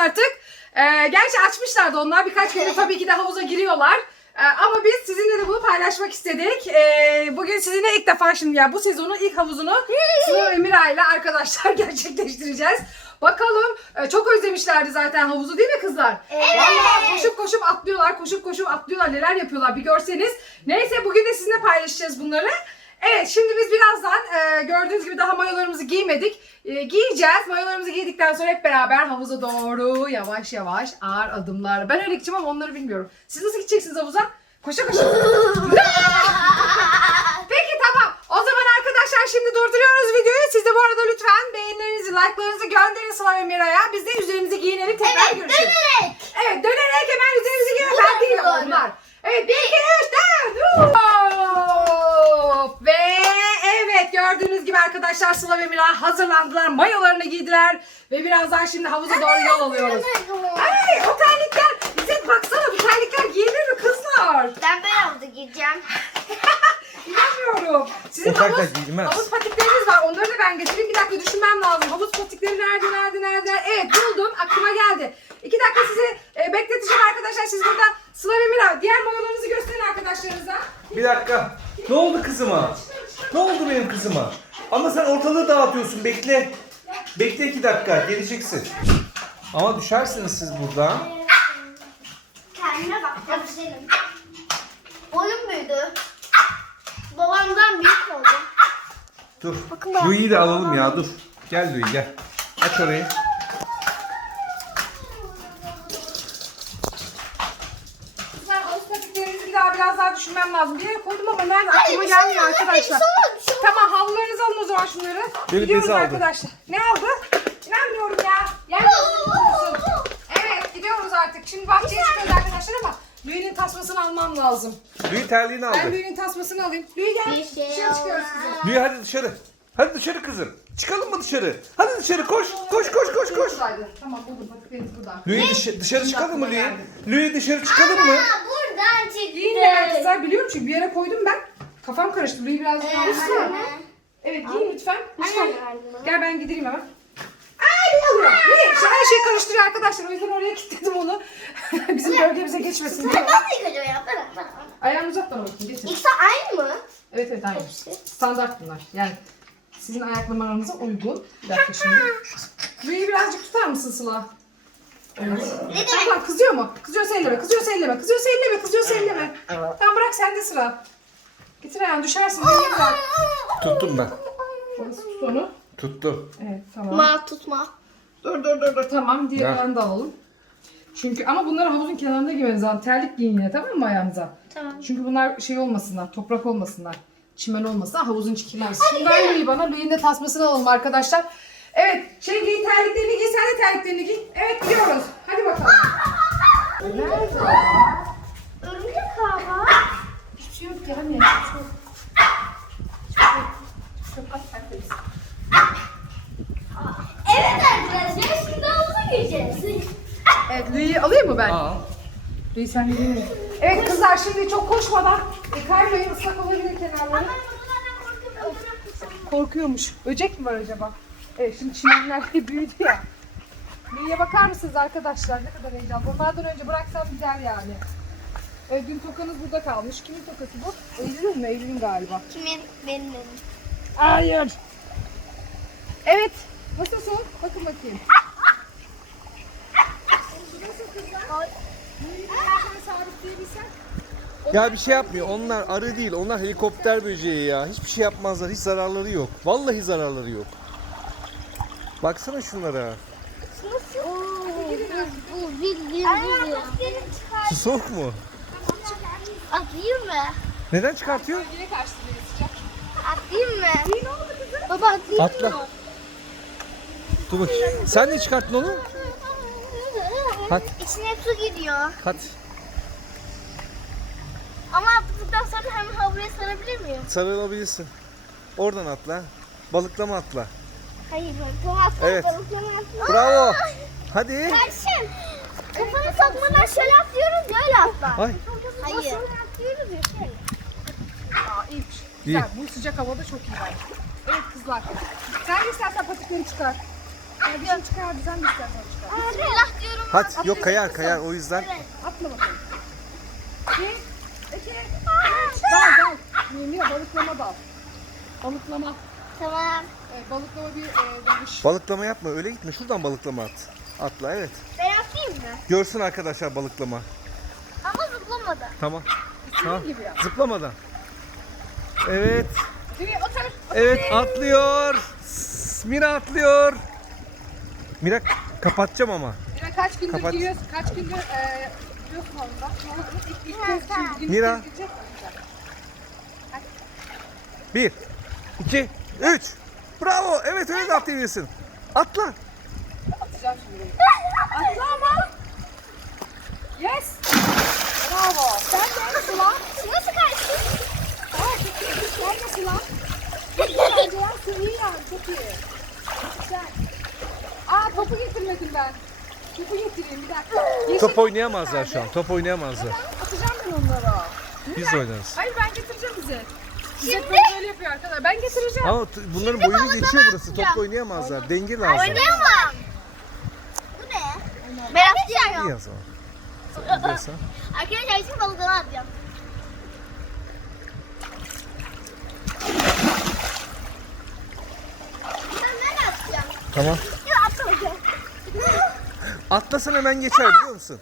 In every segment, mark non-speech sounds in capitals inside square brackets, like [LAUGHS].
artık. Ee, gerçi açmışlardı onlar. Birkaç gündür [LAUGHS] tabii ki de havuza giriyorlar. Ee, ama biz sizinle de bunu paylaşmak istedik. Ee, bugün sizinle ilk defa şimdi ya bu sezonun ilk havuzunu Sıla ve Mira ile arkadaşlar [LAUGHS] gerçekleştireceğiz. Bakalım e, çok özlemişlerdi zaten havuzu değil mi kızlar? Evet. Vallahi koşup koşup atlıyorlar, koşup koşup atlıyorlar. Neler yapıyorlar bir görseniz. Neyse bugün de sizinle paylaşacağız bunları. Evet şimdi biz birazdan e, gördüğünüz gibi daha mayolarımızı giymedik. E, giyeceğiz. Mayolarımızı giydikten sonra hep beraber havuza doğru yavaş yavaş ağır adımlar. Ben öyle gideceğim ama onları bilmiyorum. Siz nasıl gideceksiniz havuza? Koşa koşa. [LAUGHS] Peki tamam. O zaman arkadaşlar şimdi durduruyoruz videoyu. Siz de bu arada lütfen beğenilerinizi, like'larınızı gönderin Sıla ve Mira'ya. Biz de üzerimizi giyinelim tekrar Evet görüşürüz. dönerek. Evet dönerek hemen üzerimizi giyelim. Bu Ben doğru. onlar. Evet bir iki üç dört. Hop. Ve evet gördüğünüz gibi arkadaşlar Sıla ve Mira hazırlandılar. Mayolarını giydiler. Ve birazdan şimdi havuza doğru yol alıyoruz. Ay o terlikler. İzzet baksana bu terlikler giyilir mi kızlar? Ben böyle havuza gireceğim. [LAUGHS] İnanmıyorum. Sizin terlikler havuz, giyilmez. havuz patikleriniz var. Onları da ben getireyim. Bir dakika düşünmem lazım. Havuz patikleri nerede, nerede, nerede? Evet buldum. Aklıma geldi. İki dakika sizi e, bekleteceğim arkadaşlar. Siz burada Sıla ve Mira. Diğer mayolarınızı gösterin arkadaşlarınıza. Bir dakika. Ne oldu kızıma? Ne oldu benim kızıma? Ama sen ortalığı dağıtıyorsun. Bekle. Bekle iki dakika. Geleceksin. Ama düşersiniz siz burada. Kendime bak. Boyum büyüdü. Babamdan büyük oldum. Dur. Bakın Louis'i de alalım ya. Dur. Gel Louis gel. Aç orayı. Güzel bir daha biraz daha düşünmem lazım. Bir yere koydum ama nerede aklıma bir şey gelmiyor olmaz, arkadaşlar. bir şey olmaz, bir şey olmaz. Tamam havlularınızı alın o zaman şunları. Beni Gidiyoruz bezi aldı. arkadaşlar. Ne aldı? İnanmıyorum ya. Yer Evet gidiyoruz artık. Şimdi bahçeye çıkıyoruz arkadaşlar ama Louis'nin tasmasını almam lazım. Louis terliğini Ben aldı. Tasmasını alayım. Louis gel. Bir şey Dışarı çıkıyoruz kızım. Louis hadi dışarı. Hadi dışarı kızım. Çıkalım mı dışarı? Hadi dışarı koş. Koş koş koş koş. Buradaydı. Tamam buldum. Patikleriniz burada. Louis dışarı, dışarı çıkalım mı geldi. Louis dışarı çıkalım mı? Aa, buradan çıktı. Giyin de ben kızlar biliyorum çünkü bir yere koydum ben. Kafam karıştı. Louis birazcık almıştı ya. Evet giyin lütfen. Lütfen. Gel ben gidireyim hemen. Her şeyi karıştırıyor arkadaşlar. O yüzden oraya kilitledim onu. [LAUGHS] Bizim bölgemize geçmesin diye. Ben de yıkacağım ya. Bana bana. Ayağını uzat bana bakayım. Getir. İkisi aynı mı? Evet evet aynı. Hepsi. Standart bunlar. Yani sizin ayak numaranıza uygun. Bir dakika şimdi. Louis'i birazcık tutar mısın Sıla? Evet. Ne demek? Tamam kızıyor mu? Kızıyorsa elleme, kızıyorsa elleme, kızıyorsa elleme, kızıyorsa elleme. Tamam bırak sende sıra. Getir ayağını düşersin. Tuttum ben. Nasıl tut onu? Tuttum. Evet tamam. Ma tutma. Dur dur dur dur tamam diğer Ver. ayağını da alalım. Çünkü ama bunları havuzun kenarında giymeniz lazım. Terlik giyin yine tamam mı ayağınıza? Tamam. Çünkü bunlar şey olmasınlar, toprak olmasınlar. Çimen olmasın, havuzun kirlensin. Şimdi ver Louis bana, Louis'in de tasmasını alalım arkadaşlar. Evet, şey giy terliklerini giy, sen de terliklerini giy. Evet gidiyoruz. Hadi bakalım. Nerede? Örümcek hava. Hiçbir şey yok ya anne. Çok. Çok az tertemiz. Evet arkadaşlar şimdi havuza gireceğiz. Evet, Louis'i alayım mı ben? Aa. Louis sen? Evet kızlar şimdi çok koşmadan e, kaymayın ıslak olabilir kenarları. Korkuyormuş. Böcek mi var acaba? Evet şimdi çimenler de büyüdü ya. Louis'e bakar mısınız arkadaşlar? Ne kadar heyecanlı. Onlardan önce bıraksam gider yani. Evet, dün tokanız burada kalmış. Kimin tokası bu? Eylül'ün mü? Eylül'ün galiba. Kimin? Benim benim. Hayır. Evet. Bakın bakayım. Nasıl kızlar? Louis'i bir sabitleyebilsen. Ya bir şey yapmıyor. Onlar arı değil. Onlar helikopter böceği ya. Hiçbir şey yapmazlar. Hiç zararları yok. Vallahi zararları yok. Baksana şunlara. Bu bildiğin Su soğuk mu? Atayım mı? Neden çıkartıyor? Yine sıcak. Atayım mı? Ne oldu kızım? Baba atayım Atla. Dur bakayım. Sen de çıkarttın onu. Hadi. İçine su gidiyor. Hadi. Ama attıktan sonra hemen havluya sarabilir miyim? Sarılabilirsin. Oradan atla. Balıklama atla. Hayır ben atla. Evet. balıklama atla. Bravo. Hadi. Tersin. Kafanı sokmadan şöyle atlıyoruz ya öyle atla. Ay. Hayır. Atlıyoruz ya şöyle. Aa iyiymiş. Güzel. Bu sıcak havada çok iyi bence. Evet kızlar. Sen de istersen patikleri çıkar. Kardeşim çıkardı sen de istersen çıkar. Bismillah diyorum. Hadi yok kayar kayar o yüzden. Atla bakalım. Bir, iki, üç. Dal dal. Yemiyor balıklama dal. Balıklama. Tamam. Evet, balıklama bir e, dalış. Balıklama yapma öyle gitme şuradan balıklama at. Atla evet. Ben atayım mı? Görsün arkadaşlar balıklama. Ama zıplamadı. Tamam. Tamam. gibi yap. Zıplamadan. Evet. Bir otur. Evet atlıyor. Mira atlıyor. Mira kapatacağım ama. Yine kaç gündür Kapat. giriyorsun, kaç gündür e, giriyorsun havuza. İlk, ilk kez Ha, şimdi Mira. girecek misin? Bir, iki, üç. Bravo. Evet öyle de atlayabilirsin. Atla. Atacağım şimdi. Atla ama. Yes. Bravo. Sen de Sıla. Nasıl kaçtın? Aa, çok iyi. Sen de Sıla. Çok iyi bence ya. Su iyi. Çok iyi. Güzel. Topu getirmedim ben. Topu getireyim bir dakika. Yeşil Top oynayamazlar şu an. Top oynayamazlar. Atacağım ben onlara. Biz oynarız. Hayır ben getireceğim bize. Bize Şimdi- böyle böyle yapıyor arkadaşlar. Ben getireceğim. Ama t- bunların boyunu geçiyor burası. Top oynayamazlar. Denge lazım. Oynayamam. Bu ne? Ben. İyi o zaman. Sen biliyorsan. Arkadaşlar şimdi balıkları atacağım. Ben ben atacağım. Tamam. Atlasan hemen geçer biliyor musun?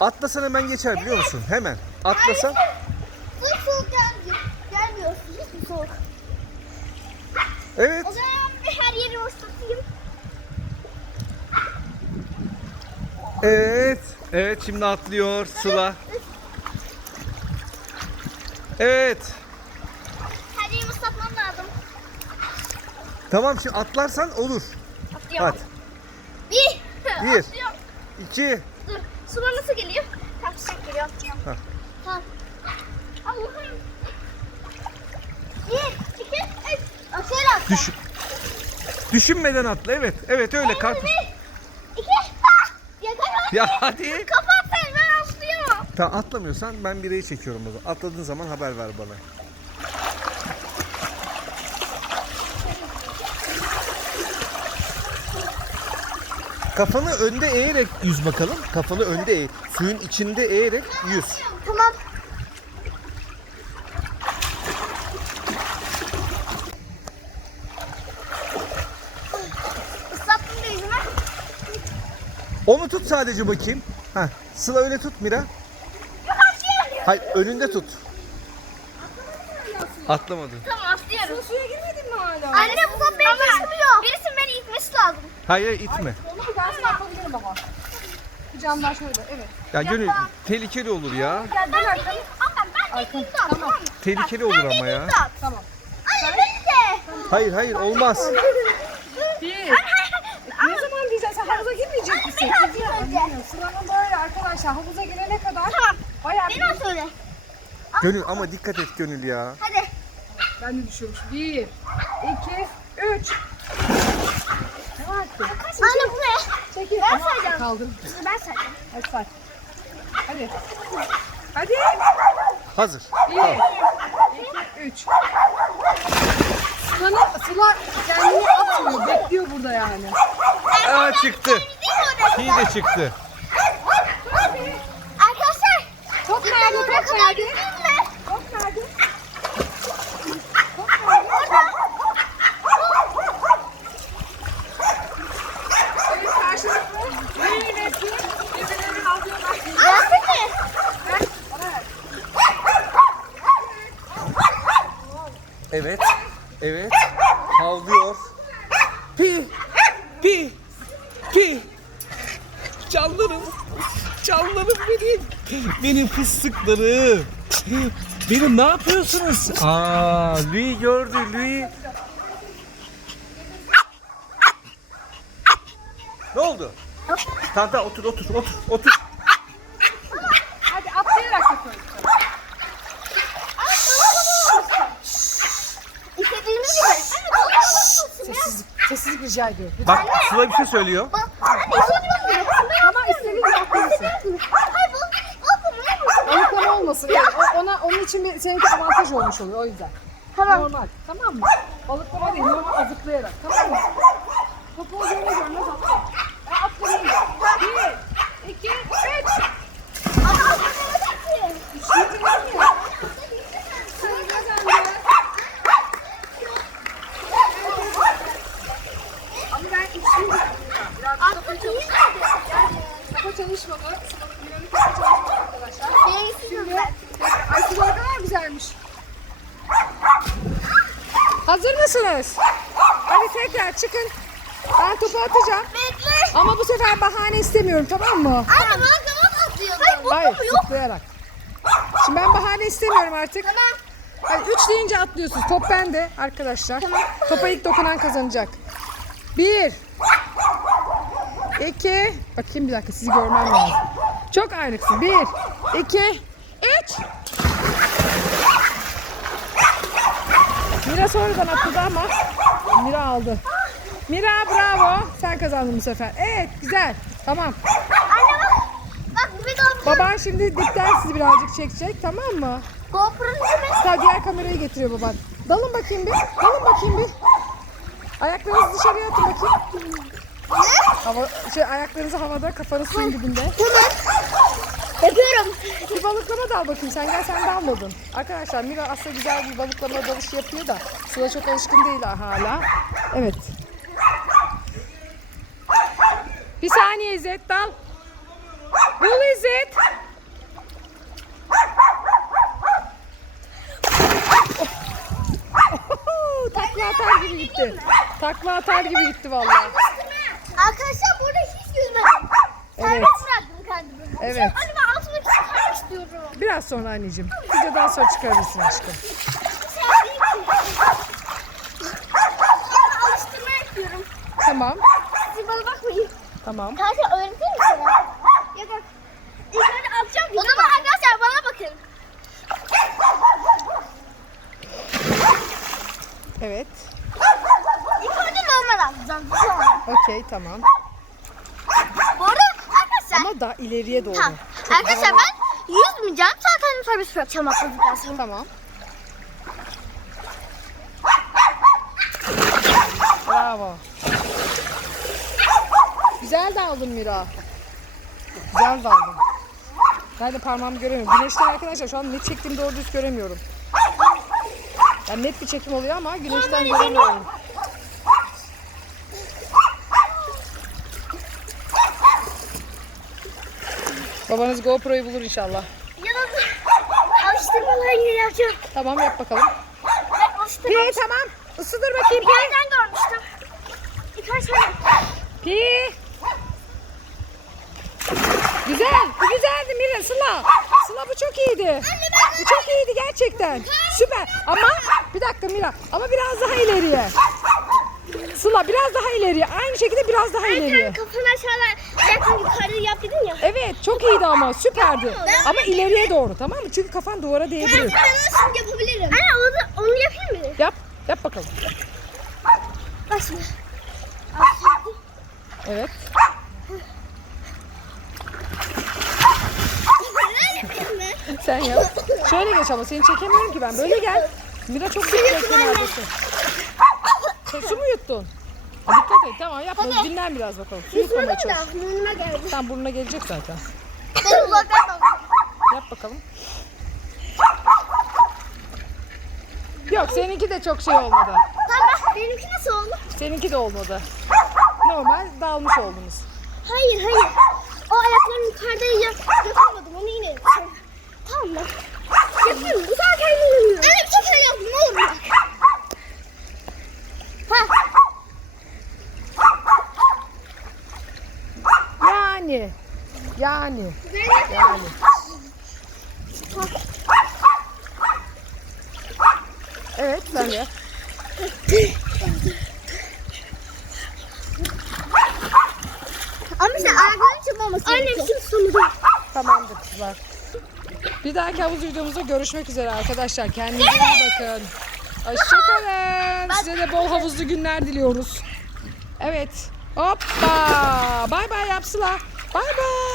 Atlasan hemen geçer biliyor musun? Hemen. Atlasan. Bu soğuk gelmiyor. Gelmiyor. Hiç mi soğuk? Evet. O zaman bir her yeri ıslatayım. Evet. Evet şimdi atlıyor Sıla. Evet. Her yeri ıslatmam lazım. Tamam şimdi atlarsan olur. Atlıyorum. Hadi. Bir. Atlıyorum. İki. Dur. Sular nasıl geliyor? Tam sıcak geliyor. Atlıyorum. Tamam. Allah'ım. Bir, iki, üç. Aşağı atla. Düş Düşünmeden atla. Evet. Evet öyle kart. Bir, iki! Yeter. Ya hadi. Kapat sen ben atlıyorum. Tamam atlamıyorsan ben bireyi çekiyorum o zaman. Atladığın zaman haber ver bana. Kafanı önde eğerek yüz bakalım. Kafanı önde eğ. Suyun içinde eğerek yüz. Tamam. Islattın da yüzüme. Onu tut sadece bakayım. Heh. Sıla öyle tut Mira. Hayır önünde tut. Atlamadı. Tamam atlıyorum. Suya girmedin mi hala? Anne bu top beni geçmiyor. Birisinin beni itmesi lazım. Hayır itme. Onu ben sana yapabilirim ama. Bir camdan şöyle evet. Ya gönül tehlikeli olur ya. Ben de gideyim. Ama ben de at, tamam mı? Tehlikeli olur Ben ama ya. Tamam. Anne beni de. Hayır hayır olmaz. Bir. Ne zaman diyeceksin? Sen havuza girmeyecek misin? Ben atayım önce. Bilmiyorum. Sıla'nın böyle arkadaşlar havuza girene kadar Tamam. bayağı bir... Beni at öyle. Gönül ama dikkat et Gönül ya. Ben de düşüyormuş. Bir, iki, üç. Ne var ki? Anne bu ne? Çekil. Ben Ama sayacağım. Kaldır. Ben sayacağım. Hadi say. Hadi. Hadi. Hazır. Bir, iki, üç. Sıla'nın, Sıla kendini atmıyor. Bekliyor burada yani. Aa çıktı. İyi de çıktı. Arkadaşlar. Top Ben nerede? oraya Top kadar nerede? gideyim mi? Top nerede? Top nerede? Evet karşılıklı. Yine hepsi birbirlerini alıyorlar. Artık mı? Ver, bana ver. Evet. Evet. Havlıyor. Pi. Pi. Pi. Canlarım. Canlarım benim. Benim fıstıklarım. Benim ne yapıyorsunuz? Aa, Louis gördü Louis. Ne oldu? Tamam otur otur otur otur. Hadi atlayarak yapıyoruz. İstediğimiz gibi. Anne balık tutmasın ya. Sessizlik, rica ediyorum. Bak Sıla bir şey söylüyor. Bak, istediğimiz gibi. Tamam istediğin gibi atlamasın. Hayır balık balık mı? Balıklama olmasın. Yani o- ona, onun için bir, seninki avantaj olmuş oluyor o yüzden. Tamam. Normal. Tamam mı? Balıklama değil normal azıklayarak. Tamam mı? Topu o görmez görmez attı. Ben atlayayım. Bir, iki, üç. Ama atlamaya taktı. Üçlüyü bitirdim ya. Sıra kazandı. Ama ben üçlüyü bitirdim. Biraz da topa çalışmadı. Yani topa çalışmadı. Miran'ın topa çalışmadı arkadaşlar. Şimdi Ay kadar güzelmiş. Hazır mısınız? Hadi tekrar çıkın. Ben topu atacağım. Bekle. Ama bu sefer bahane istemiyorum tamam mı? Anne bana zaman atlıyor. Hayır bu Hayır yok? zıplayarak. Şimdi ben bahane istemiyorum artık. Tamam. Hadi üç deyince atlıyorsunuz. Top bende arkadaşlar. Tamam. Topa ilk dokunan kazanacak. Bir. İki. Bakayım bir dakika sizi görmem lazım. Çok ayrıksın. Bir. iki, Üç. Mira sonradan atladı ama Mira aldı. Mira bravo. Sen kazandın bu sefer. Evet güzel. Tamam. Anne bak. Bak bir GoPro. Baban şimdi dipten sizi birazcık çekecek tamam mı? GoPro'nun gibi. Hatta diğer kamerayı getiriyor baban. Dalın bakayım bir. Dalın bakayım bir. Ayaklarınızı dışarıya atın bakayım. Hava, şey, ayaklarınızı havada, kafanız suyun dibinde. Yapıyorum. Bir balıklama dal bakayım. Sen gel sen dalmadın. Arkadaşlar Mira aslında güzel bir balıklama dalışı yapıyor da suda çok alışkın değil hala. Evet. Bir saniye İzzet dal. Bul İzzet. Takla atar gibi gitti. Takla atar gibi gitti vallahi. Arkadaşlar burada hiç yüzmedim. Evet. Bıraktım kendimi. Evet. Anne ben altıma çıkarmak istiyorum. Biraz sonra anneciğim. Videodan sonra çıkarırsın aşkım. Sonra alıştırma yapıyorum. Tamam. Siz bana bakmayın. Tamam. Kanka öğreteyim mi sana? Yok yok. İlk önce atacağım. O zaman arkadaşlar bana bakın. Evet. İlk önce normal atacağım. Okey tamam. Arkadaşlar. Ama daha ileriye doğru. Tamam. Çok Arkadaşlar havalı. ben yüzmeyeceğim. Zaten serbest bırakacağım atladıktan sonra. Tamam. Bravo. Güzel daldın Mira. Güzel daldın. Ben de parmağımı göremiyorum. Güneşten arkadaşlar şu an net çektiğimi doğru düz göremiyorum. Yani net bir çekim oluyor ama güneşten göremiyorum. Babanız GoPro'yu bulur inşallah. Ya da alıştırmalarını yapacağım. Tamam yap bakalım. Pi tamam. Isıdır bakayım Pi. yerden görmüştüm. Birkaç tane. Pi. Güzel. Bu güzeldi Mira Sıla. Sıla bu çok iyiydi. Bu çok iyiydi gerçekten. Süper. Ama bir dakika Mira. Ama biraz daha ileriye. Sıla biraz daha ileriye. Aynı şekilde biraz daha ileriye. Sen kafanı aşağıdan zaten yukarıda yap dedin ya. Evet çok iyiydi ama süperdi. Ama ileriye doğru tamam mı? Çünkü kafan duvara değebilir. Ben şimdi yapabilirim. Anne onu, da, onu yapayım mı? Yap. Yap bakalım. Bak şimdi. Evet. Sen yap. Şöyle geç ama seni çekemiyorum ki ben. Böyle gel. Mira çok sıkı kenardasın. Sen su mu yuttun? Dikkat et tamam yapma dinlen biraz bakalım. Su yutmamaya çalış. Burnuma geldi. Tam burnuna gelecek zaten. Ben uzaktan bak. Yap bakalım. Yok seninki de çok şey olmadı. Tamam benimki nasıl oldu? Seninki de olmadı. Normal dalmış oldunuz. Hayır hayır. O ayaklarım yukarıda ya yapamadım onu yine yapacağım. Tamam mı? Yapıyorum. Bu sefer kendim. Evet çok şey yaptım olur bak. Ha. Yani. Yani. Yani. Evet sen de. Ama işte ayaklarım çıkmaması Annem şimdi sonunda. Tamamdır kızlar. Bir dahaki havuz videomuzda görüşmek üzere arkadaşlar. Kendinize iyi bakın. Hoşçakalın. Size de bol havuzlu günler diliyoruz. Evet. Hoppa. Bay bay yapsıla. Bay bay.